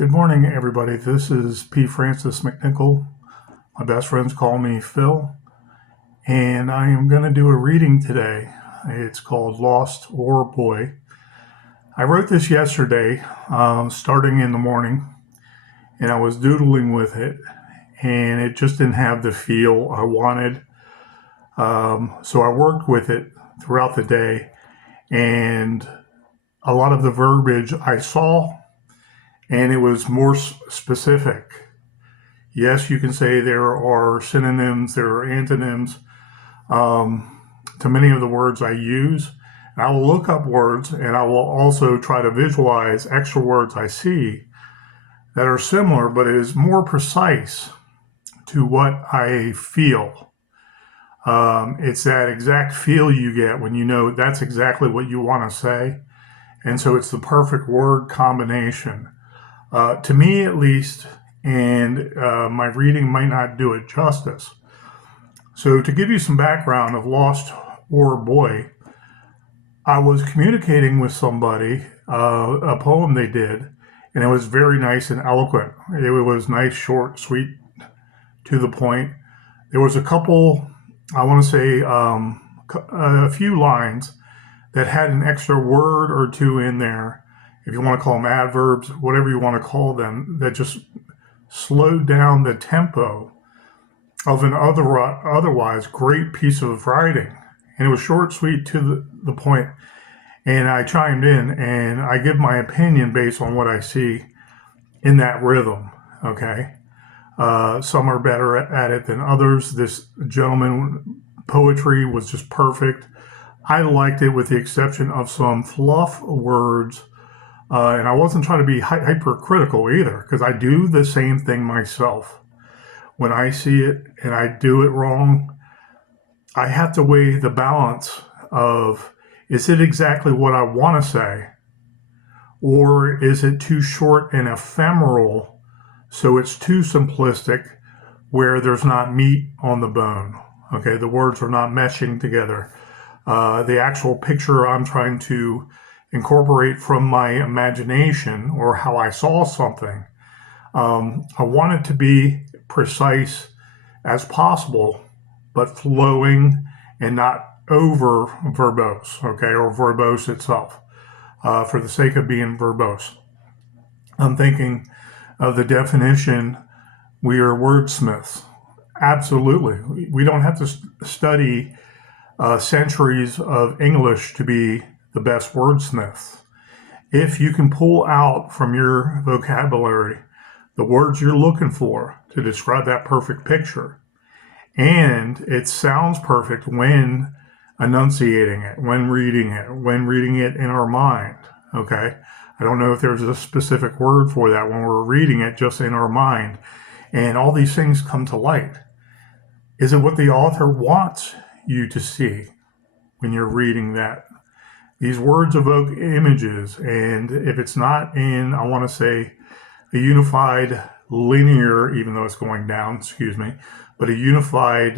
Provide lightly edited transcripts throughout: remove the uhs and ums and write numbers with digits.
Good morning, everybody. This is P. Francis McNichol. My best friends call me Phil, and I am going to do a reading today. It's called Lost or Boy. I wrote this yesterday, starting in the morning, and I was doodling with it, and it just didn't have the feel I wanted. So I worked with it throughout the day, and a lot of the verbiage I saw, and it was more specific. Yes, you can say there are synonyms, there are antonyms to many of the words I use. And I will look up words, and I will also try to visualize extra words I see that are similar, but it is more precise to what I feel. It's that exact feel you get when you know that's exactly what you want to say. And so it's the perfect word combination. To me, at least, and my reading might not do it justice. So, to give you some background of Lost or Boy, I was communicating with somebody, a poem they did, and it was very nice and eloquent. It was nice, short, sweet, to the point. There was a couple, I want to say, a few lines that had an extra word or two in there, if you want to call them adverbs, whatever you want to call them, that just slowed down the tempo of an otherwise great piece of writing. And it was short, sweet, to the point. And I chimed in and I give my opinion based on what I see in that rhythm. Okay. Some are better at it than others. This gentleman, poetry was just perfect. I liked it with the exception of some fluff words. And I wasn't trying to be hypercritical either, because I do the same thing myself. When I see it and I do it wrong, I have to weigh the balance of, is it exactly what I want to say? Or is it too short and ephemeral, so it's too simplistic, where there's not meat on the bone? Okay, the words are not meshing together. The actual picture I'm trying to incorporate from my imagination or how I saw something, I want it to be precise as possible, but flowing and not over verbose, okay, or verbose itself, for the sake of being verbose. I'm thinking of the definition, we are wordsmiths. Absolutely. We don't have to study centuries of English to be the best wordsmiths. If you can pull out from your vocabulary the words you're looking for to describe that perfect picture, and it sounds perfect when enunciating it, when reading it in our mind, okay? I don't know if there's a specific word for that when we're reading it just in our mind, and all these things come to light. Is it what the author wants you to see when you're reading that? These words evoke images, and if it's not in, I want to say, a unified linear, even though it's going down, excuse me, but a unified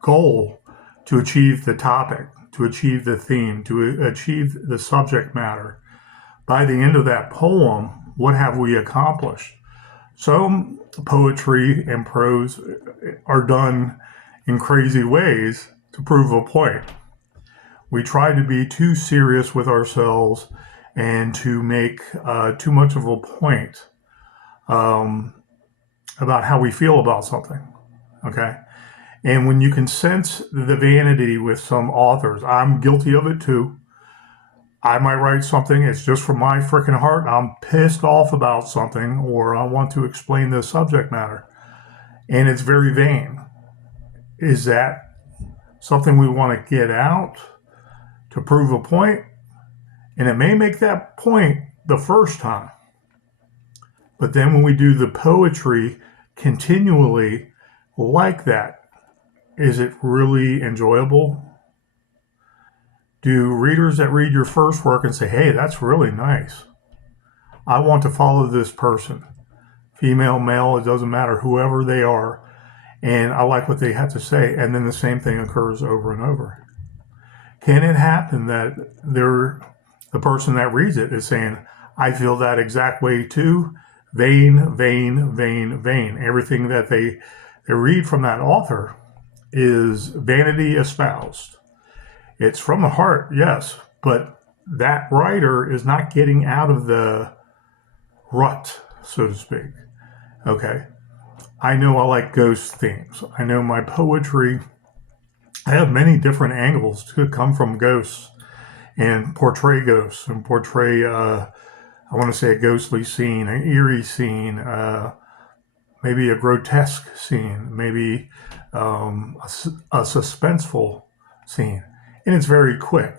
goal to achieve the topic, to achieve the theme, to achieve the subject matter, by the end of that poem, what have we accomplished? Some poetry and prose are done in crazy ways to prove a point. We try to be too serious with ourselves and to make too much of a point about how we feel about something. Okay. And when you can sense the vanity with some authors, I'm guilty of it too. I might write something, it's just from my freaking heart. I'm pissed off about something, or I want to explain the subject matter, and it's very vain. Is that something we want to get out to prove a point? And it may make that point the first time. But then when we do the poetry continually like that, is it really enjoyable? Do readers that read your first work and say, hey, that's really nice, I want to follow this person, female, male, it doesn't matter, whoever they are, and I like what they have to say, and then the same thing occurs over and over? Can it happen that the person that reads it is saying, I feel that exact way too, Vain, vain, vain, vain. Everything that they read from that author is vanity espoused. It's from the heart, yes, but that writer is not getting out of the rut, so to speak. Okay. I know I like ghost themes. I know my poetry, I have many different angles to come from ghosts and portray ghosts and portray, I want to say a ghostly scene, an eerie scene, maybe a grotesque scene, maybe a suspenseful scene. And it's very quick.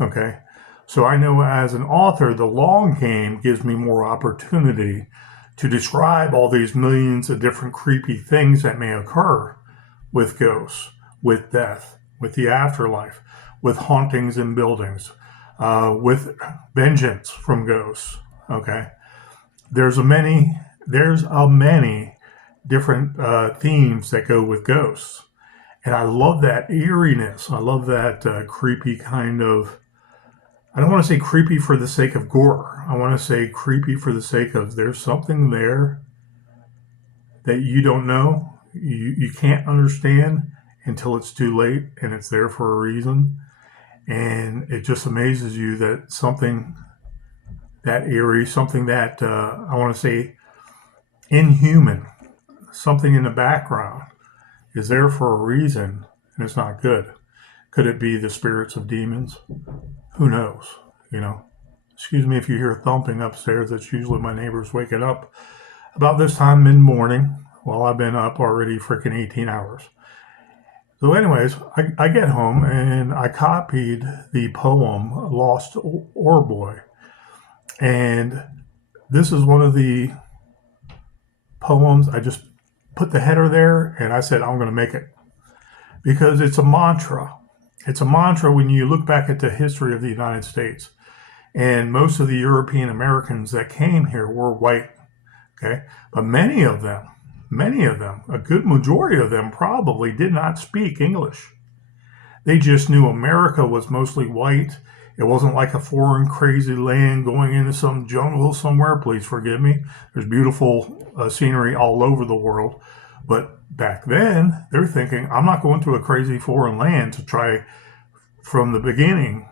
Okay. So I know as an author, the long game gives me more opportunity to describe all these millions of different creepy things that may occur with ghosts, with death, with the afterlife, with hauntings in buildings, with vengeance from ghosts. Okay. There's a many, there's a many different themes that go with ghosts. And I love that eeriness. I love that creepy kind of, I don't want to say creepy for the sake of gore. I want to say creepy for the sake of there's something there that you don't know, you can't understand until it's too late and it's there for a reason. And it just amazes you that something that eerie, something that I want to say inhuman, something in the background is there for a reason and it's not good. Could it be the spirits of demons? Who knows? You know, excuse me if you hear thumping upstairs. That's usually my neighbors waking up about this time mid morning while I've been up already freaking 18 hours. So, anyways, I get home and I copied the poem Lost Ore Boy. And this is one of the poems. I just put the header there and I said, I'm going to make it because it's a mantra. It's a mantra when you look back at the history of the United States. And most of the European Americans that came here were white. Okay. But many of them, a good majority of them probably did not speak English. They just knew America was mostly white. It wasn't like a foreign crazy land going into some jungle somewhere. Please forgive me. There's beautiful scenery all over the world. But back then, they're thinking, I'm not going to a crazy foreign land to try from the beginning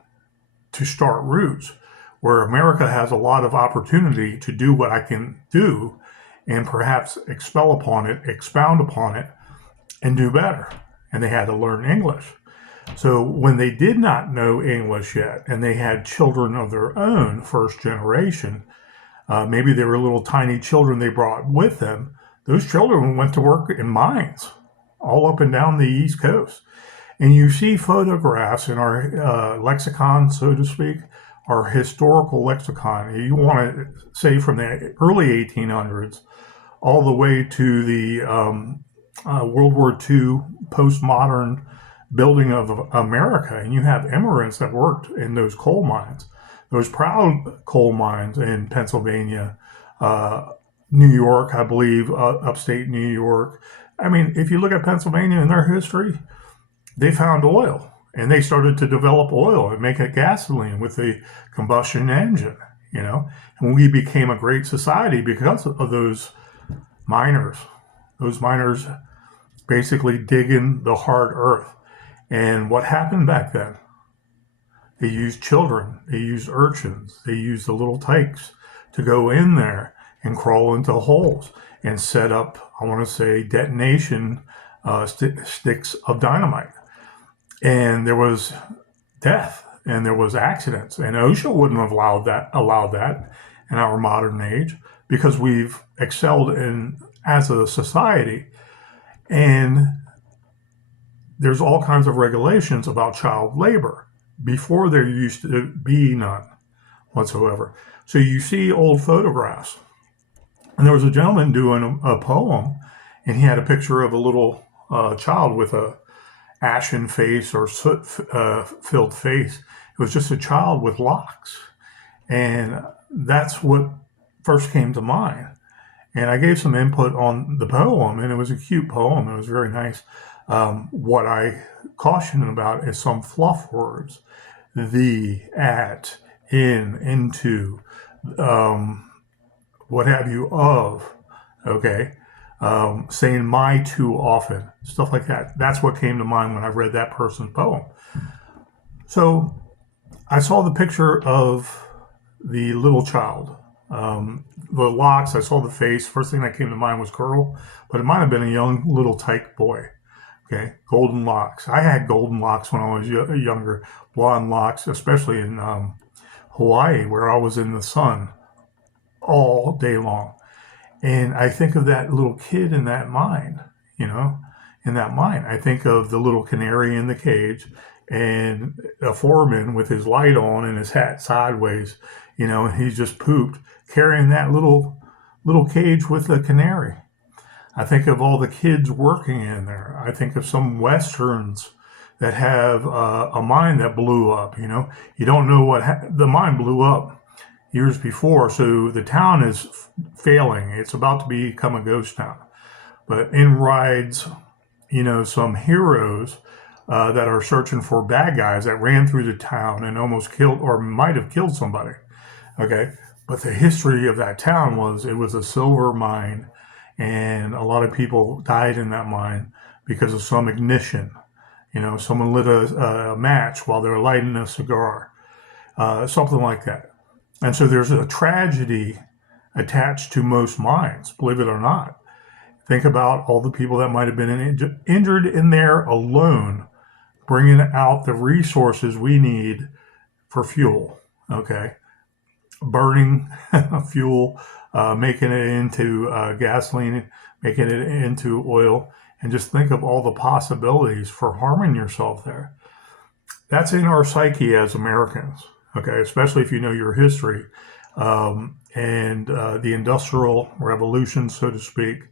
to start roots, where America has a lot of opportunity to do what I can do and perhaps expel upon it, expound upon it, and do better. And they had to learn English. So when they did not know English yet, and they had children of their own, first generation, maybe they were little tiny children they brought with them, those children went to work in mines all up and down the East Coast. And you see photographs in our lexicon, so to speak, our historical lexicon. You want to say from the early 1800s all the way to the World War II postmodern building of America. And you have immigrants that worked in those coal mines, those proud coal mines in Pennsylvania, New York, I believe, upstate New York. I mean, if you look at Pennsylvania and their history, they found oil and they started to develop oil and make it gasoline with the combustion engine, you know. And we became a great society because of miners. Those miners basically digging the hard earth. And what happened back then? They used children, they used urchins, they used the little tykes to go in there and crawl into holes and set up, I want to say, detonation sticks of dynamite. And there was death and there was accidents. And OSHA wouldn't have allowed that in our modern age because we've excelled in as a society. And there's all kinds of regulations about child labor. Before there used to be none whatsoever. So you see old photographs. And there was a gentleman doing a poem, and he had a picture of a little child with a ashen face or soot filled face. It was just a child with locks. And that's what first came to mind. And I gave some input on the poem, and it was a cute poem. It was very nice. What I caution about is some fluff words. The, at, in, into, what have you, of, okay, saying my too often, stuff like that. That's what came to mind when I read that person's poem. So I saw the picture of the little child. The locks, I saw the face. First thing that came to mind was Curl, but it might have been a young little tyke boy. Okay, golden locks. I had golden locks when I was younger, blonde locks, especially in Hawaii, where I was in the sun all day long. And I think of that little kid in that mine, you know, in that mine. I think of the little canary in the cage and a foreman with his light on and his hat sideways, and he's just pooped, carrying that little cage with the canary. I think of all the kids working in there. I think of some westerns that have a mine that blew up. You don't know the mine blew up years before, so the town is failing. It's about to become a ghost town. But in rides, some heroes that are searching for bad guys that ran through the town and almost killed or might have killed somebody. Okay. But the history of that town was it was a silver mine, and a lot of people died in that mine because of some ignition. Someone lit a match while they were lighting a cigar, something like that. And so there's a tragedy attached to most mines, believe it or not. Think about all the people that might have been injured in there alone, bringing out the resources we need for fuel. Okay. Burning fuel, making it into gasoline, making it into oil, and just think of all the possibilities for harming yourself there. That's in our psyche as Americans, okay, especially if you know your history and the Industrial Revolution, so to speak,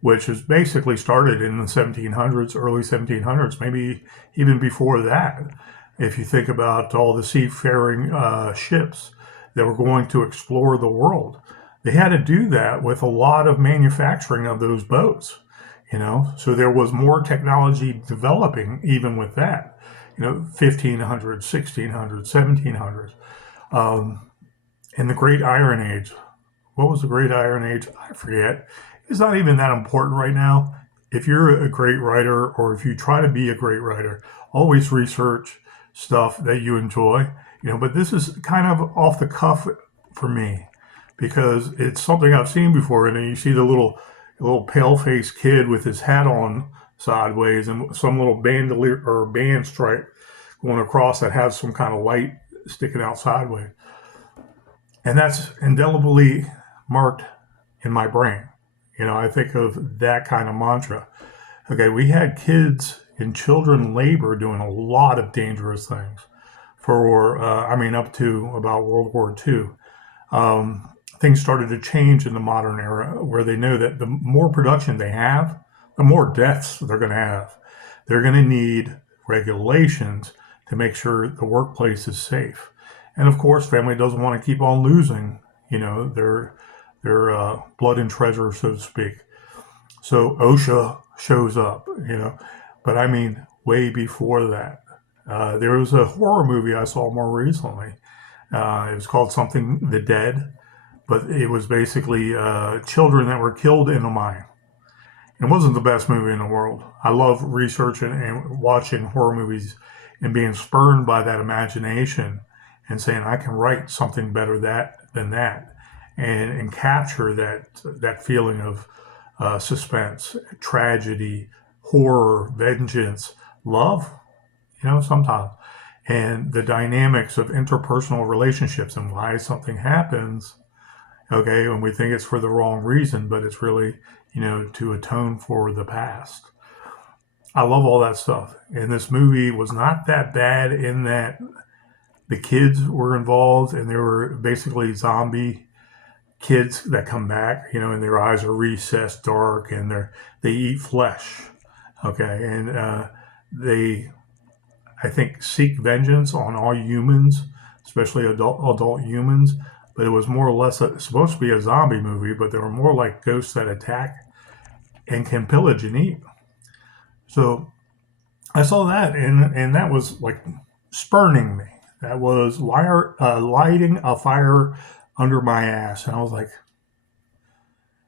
which is basically started in the 1700s, early 1700s, maybe even before that. If you think about all the seafaring ships that were going to explore the world, they had to do that with a lot of manufacturing of those boats. So there was more technology developing even with that. 1500s, 1600s, 1700s, and the Great Iron Age. What was the Great Iron Age? I forget. It's not even that important right now. If you're a great writer or if you try to be a great writer, always research stuff that you enjoy. But this is kind of off the cuff for me because it's something I've seen before. And then you see the little pale faced kid with his hat on sideways and some little bandolier or band stripe going across that has some kind of light sticking out sideways. And that's indelibly marked in my brain. I think of that kind of mantra. Okay, we had kids in children labor doing a lot of dangerous things for, up to about World War II. Things started to change in the modern era where they know that the more production they have, the more deaths they're going to have. They're going to need regulations to make sure the workplace is safe. And of course, family doesn't want to keep on losing, their blood and treasure, so to speak. So OSHA shows up, but I mean, way before that. There was a horror movie I saw more recently. It was called something The Dead, but it was basically children that were killed in a mine. It wasn't the best movie in the world. I love researching and watching horror movies and being spurned by that imagination and saying I can write something better than that, and capture that feeling of suspense, tragedy, horror, vengeance, love, sometimes, and the dynamics of interpersonal relationships and why something happens. Okay, when we think it's for the wrong reason, but it's really, to atone for the past. I love all that stuff. And this movie was not that bad in that the kids were involved and they were basically zombie kids that come back, and their eyes are recessed, dark, and they eat flesh. Okay, and they, I think, seek vengeance on all humans, especially adult humans. But it was more or less supposed to be a zombie movie, but they were more like ghosts that attack and can pillage and eat. So I saw that, and that was like spurning me. That was lighting a fire under my ass, and I was like,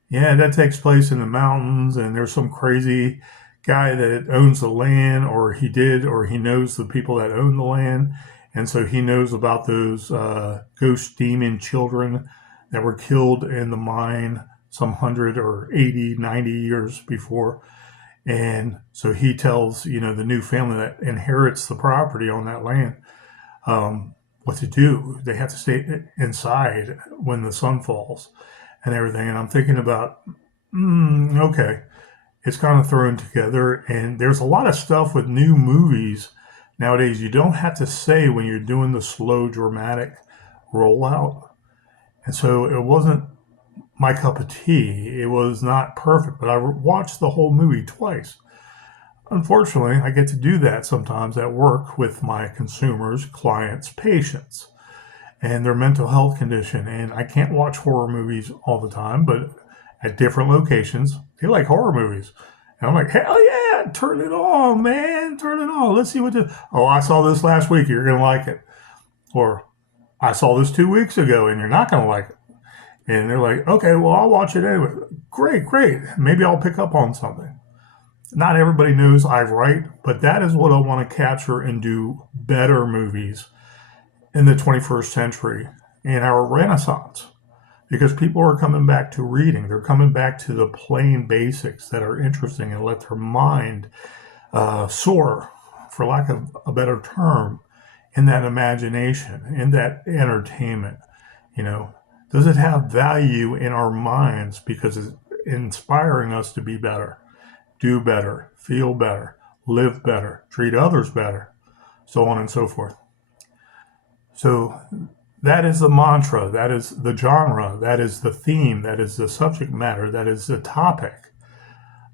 Yeah, that takes place in the mountains, and there's some crazy guy that owns the land, or he did, or he knows the people that own the land. And so he knows about those ghost demon children that were killed in the mine some 100 or 80, 90 years before. And so he tells, the new family that inherits the property on that land, what to do. They have to stay inside when the sun falls and everything. And I'm thinking about, okay, it's kind of thrown together. And there's a lot of stuff with new movies nowadays. You don't have to say when you're doing the slow, dramatic rollout. And so it wasn't my cup of tea. It was not perfect, but I watched the whole movie twice. Unfortunately, I get to do that sometimes at work with my consumers, clients, patients, and their mental health condition. And I can't watch horror movies all the time, but at different locations, they like horror movies. And I'm like, hell yeah, turn it on, man, turn it on. Let's see what this. Oh, I saw this last week. You're gonna like it. Or I saw this 2 weeks ago, and you're not gonna like it. And they're like, okay, well, I'll watch it anyway. Great, great. Maybe I'll pick up on something. Not everybody knows I write, but that is what I want to capture and do better movies in the 21st century in our Renaissance. Because people are coming back to reading. They're coming back to the plain basics that are interesting and let their mind soar, for lack of a better term, in that imagination, in that entertainment. You know, does it have value in our minds because it's inspiring us to be better, do better, feel better, live better, treat others better, so on and so forth. So that is the mantra, that is the genre, that is the theme, that is the subject matter, that is the topic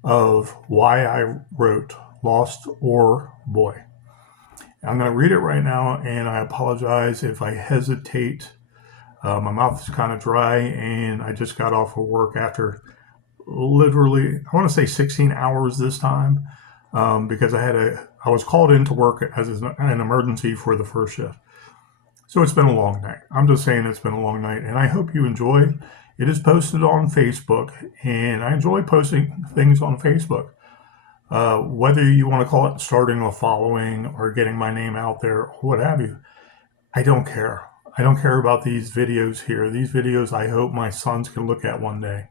of why I wrote Lost or Boy. I'm going to read it right now, and I apologize if I hesitate. My mouth is kind of dry, and I just got off of work after literally, I want to say 16 hours this time, because I was called into work as an emergency for the first shift. So it's been a long night. I'm just saying it's been a long night, and I hope you enjoy. It is posted on Facebook, and I enjoy posting things on Facebook. Whether you want to call it starting a following or getting my name out there or what have you, I don't care. I don't care about these videos here. These videos I hope my sons can look at one day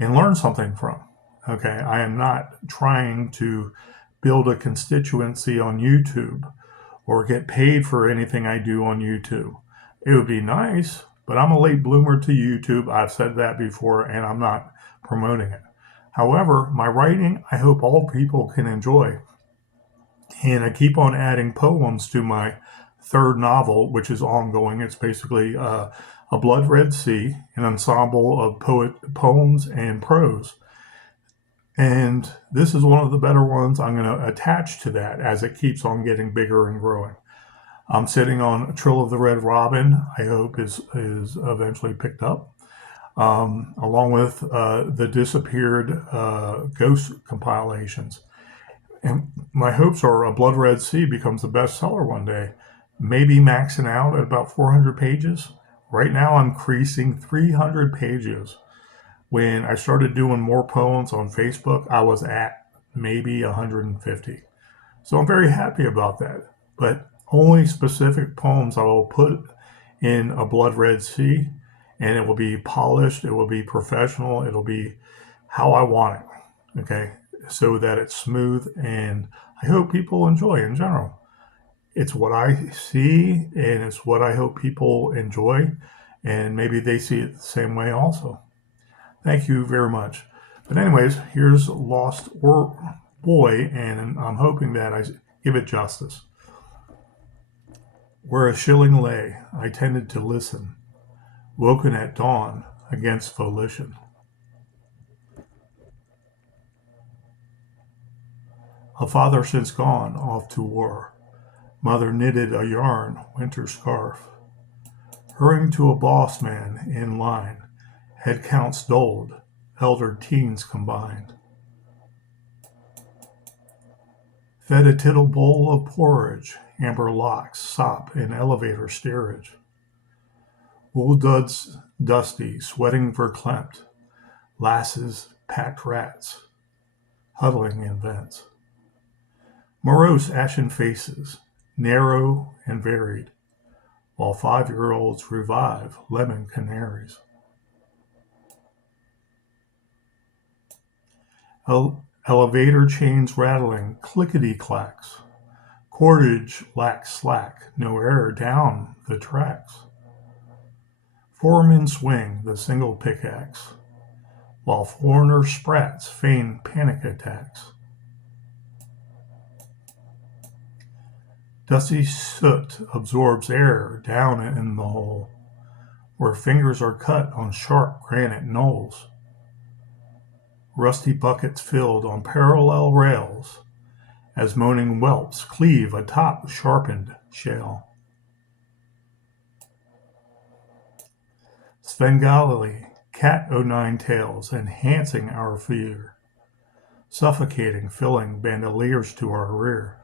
and learn something from. Okay, I am not trying to build a constituency on YouTube or get paid for anything I do on YouTube. It would be nice, but I'm a late bloomer to YouTube. I've said that before, and I'm not promoting it. However, my writing, I hope all people can enjoy. And I keep on adding poems to my third novel, which is ongoing. It's basically a Blood Red Sea, an ensemble of poems and prose. And this is one of the better ones. I'm going to attach to that as it keeps on getting bigger and growing. I'm sitting on Trill of the Red Robin, I hope is eventually picked up, along with the disappeared ghost compilations. And my hopes are a Blood Red Sea becomes a bestseller one day, maybe maxing out at about 400 pages. Right now, I'm creasing 300 pages. When I started doing more poems on Facebook, I was at maybe 150. So I'm very happy about that. But only specific poems I will put in a Blood Red Sea, and it will be polished, it will be professional, it'll be how I want it. Okay, so that it's smooth, and I hope people enjoy in general. It's what I see, and it's what I hope people enjoy, and maybe they see it the same way also. Thank you very much. But anyways, here's Lost or Boy, and I'm hoping that I give it justice. Where a shilling lay, I tended to listen, woken at dawn against volition. A father since gone off to war, mother knitted a yarn winter scarf. Hurrying to a boss man in line, headcounts doled, elder teens combined. Fed a tittle bowl of porridge, amber locks sop in elevator steerage. Wool duds dusty, sweating verklempt, lasses, packed rats, huddling in vents. Morose ashen faces, narrow and varied, while 5-year-olds revive lemon canaries. Elevator chains rattling, clickety-clacks. Porridge lacks slack, no air down the tracks. Foremen swing the single pickaxe, while foreigner sprats feign panic attacks. Dusty soot absorbs air down in the hole, where fingers are cut on sharp granite knolls. Rusty buckets filled on parallel rails, as moaning whelps cleave atop sharpened shale. Svengali, cat o' nine tails, enhancing our fear, suffocating, filling bandoliers to our rear.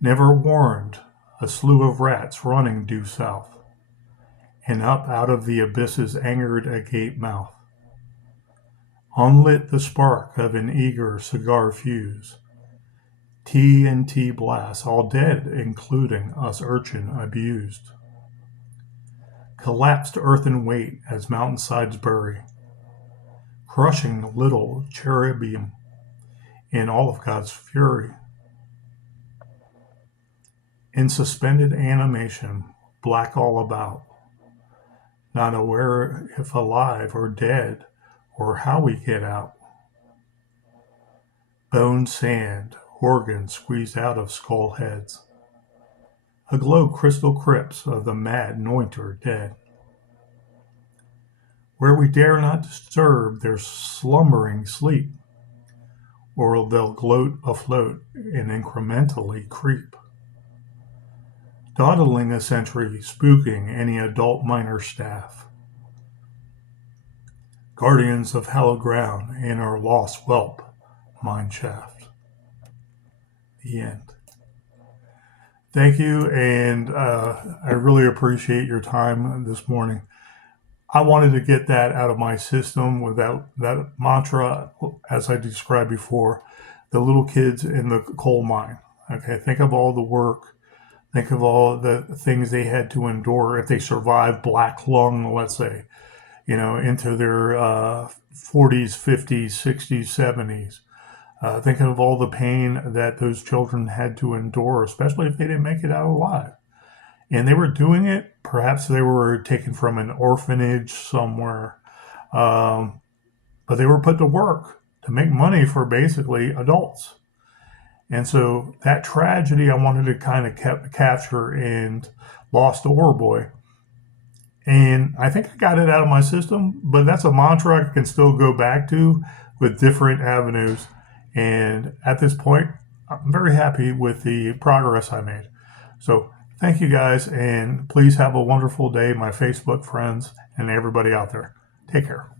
Never warned, a slew of rats running due south, and up out of the abyss's angered agape mouth. Unlit the spark of an eager cigar fuse. TNT blasts, all dead, including us urchin abused. Collapsed earthen weight as mountainsides bury, crushing little cherubim in all of God's fury. In suspended animation, black all about, not aware if alive or dead, or how we get out. Bone sand, organs squeezed out of skull heads. Aglow crystal crypts of the mad nointer dead. Where we dare not disturb their slumbering sleep, or they'll gloat afloat and incrementally creep. Dawdling a sentry, spooking any adult miner staff. Guardians of hallowed ground in our lost whelp mine shaft. The end. Thank you, and I really appreciate your time this morning. I wanted to get that out of my system with that mantra, as I described before, the little kids in the coal mine. Okay, think of all the work. Think of all the things they had to endure if they survived black lung, let's say, into their 40s, 50s, 60s, 70s. Thinking of all the pain that those children had to endure, especially if they didn't make it out alive. And they were doing it, perhaps they were taken from an orphanage somewhere, but they were put to work to make money for basically adults. And so that tragedy I wanted to kind of capture in Lost Ore Boy. And I think I got it out of my system, but that's a mantra I can still go back to with different avenues. And at this point, I'm very happy with the progress I made. So thank you guys, and please have a wonderful day, my Facebook friends and everybody out there. Take care.